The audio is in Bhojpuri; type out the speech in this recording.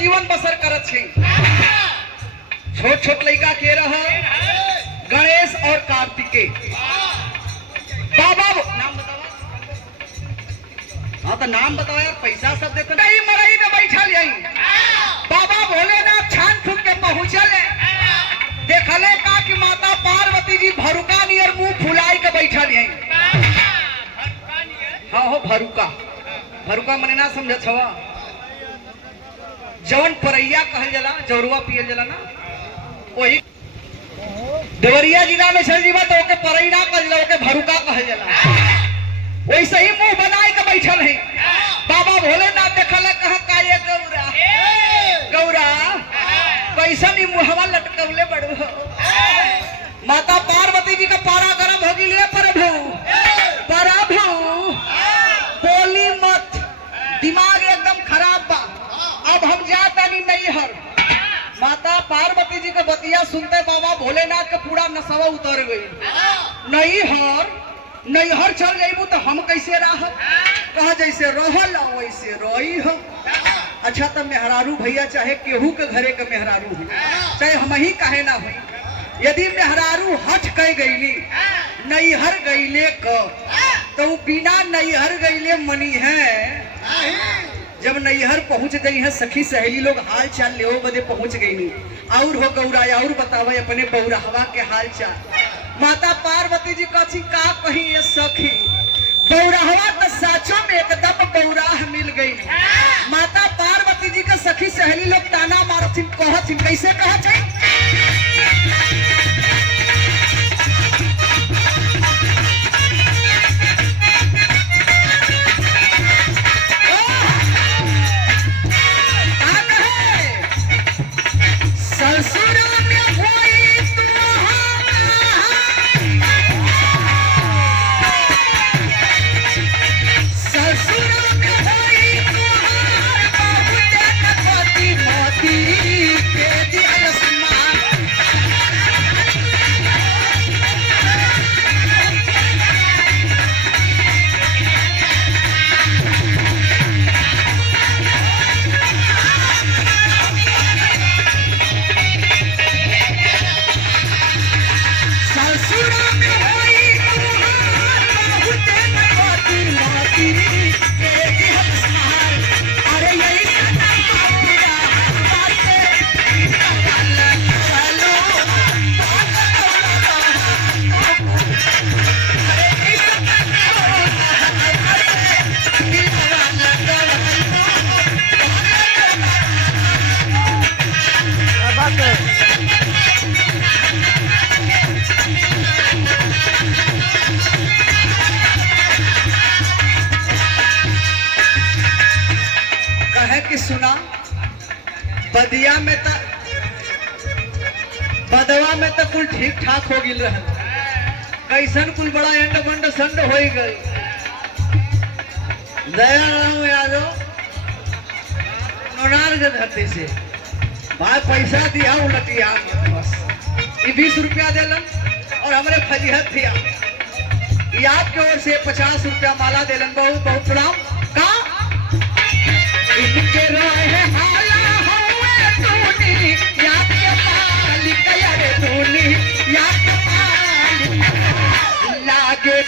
जीवन बसर करत छी। छोट छोट लड़का के रह गणेश और कार्तिकेय। बाबा नाम बताओ। हाँ तो नाम बताओ यार, पैसा सब देते नहीं। मरई में बैठल यही बाबा भोलेनाथ छान फूक के पहुंचल देखले का कि माता पार्वती जी भरुका नियर मुंह फुलाई के बैठल यही। हाँ हो भरुका, भरुका मने ना समझत हवा। जवन परैया कहल जला, जौरुआ पियल जला ना, वही देवरिया जिला में चल जीवा तो ओके परई ना कहल जला, ओके भरुका कहल जला। वैसे ही मुंह बनाए के बैठल है। बाबा भोलेनाथ देखले कहा का ये गौरा गौरा कैसा नी मुहवा लटकवले बड़ो। माता पार्वती जी का पारा गरम हो गई। प्रभु प्रभु बोली मत, दिमाग एकदम खराब बा। अब हम जाता नहीं हर। माता पार्वती जी का बतिया सुनते बाबा भोलेनाथ का पूरा नशवा उतर गई। नहीं हर चल गई तो हम कैसे रह, कहा जैसे रहल वैसे रही हो। अच्छा तो मेहरारू भैया चाहे केहू के घरे के मेहरारू हो, चाहे हम ही कहे ना हो, यदि मेहरारू हट कह गईली नैहर गईले क तो बिना नैहर गईले मनी है। जब नैहर पहुंच गई है सखी सहेली लोग हाल चाल ले बदे पहुंच गई नहीं। और हो गौरा और बतावे अपने बौराहवा के हाल चाल। माता पार्वती जी कथी का कही ये सखी, बौराहवा तो साचो में एकदम बौराह मिल गई। माता पार्वती जी का सखी सहेली लोग ताना मारथिन, कहथिन कैसे कहत है। कि सुना बदिया में बदवा में तो कुल ठीक ठाक हो गिल रहा, कैसन कुल बड़ा एंड बंड संड हो गई। दया यादव नोनार के धरती से भाई पैसा दिया उलटिया बस ये 20 रुपया दिलन और हमारे फजीहत दिया ये आपके ओर से 50 रुपया माला दिलन। बहुत बहुत प्रणाम। का इनके रहे हाला हुए तूनी या के मालिक यारे तूनी या के मालिक लागे